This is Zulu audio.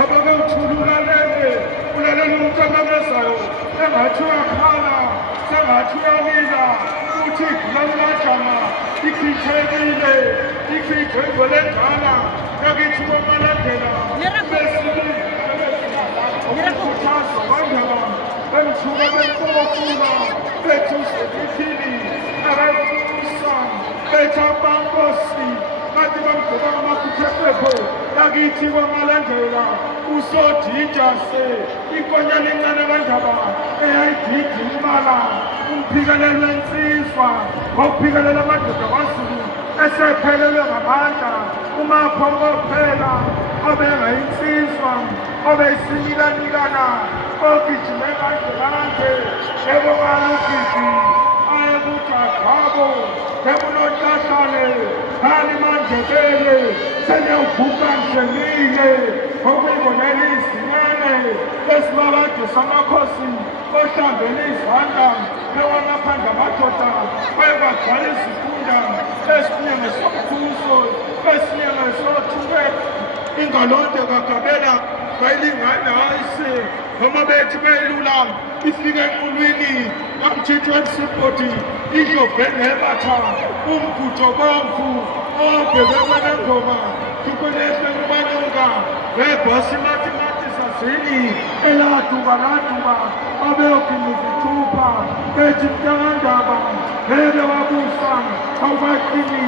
ngoba kewuthulukalele ulalela umuntu amamezayo engathi uyakhala sengathi uyalila uthi kulalajama ikhithekile ikhithwe ngolendala yakithi komalandela besibili ukukhuthaza bandaba bemthuka bempofuka bethu sekithini abakusa bethu abankosi kanti bamgqoka amaphuthephepho yakithi komalandela usodijase inkonyana encane bandaba eyayidida imbala umphikelelo wensizwa wawuphikelela amadoda kwaZulu esephelelwe ngamandla umaphongophela obengayinsizwa obeyisimilanikana ogijime kanje ebongalugidi ayebudadwabo ebunontahlane hali mandebele seniyawuguqa njengile ngokuyibonela izinyane esibabade samakhosi ohlambele izandla bewangaphandle amadoda bayebagcwala izifunda esinye ngesomkhuso esinye ngesothubeko ingalonde kagabela bayilingana ayise noma bethi bayilula ifike enqulwini kamthethwensibhodi idlobhene ebatha umgujo bomvu obheke kwenengoma tukwelehle kubanyonga webhosi mathemathi sazini eladuka babeyogindizithupha bethi mntakandaba ngeke wabusa awubaqinile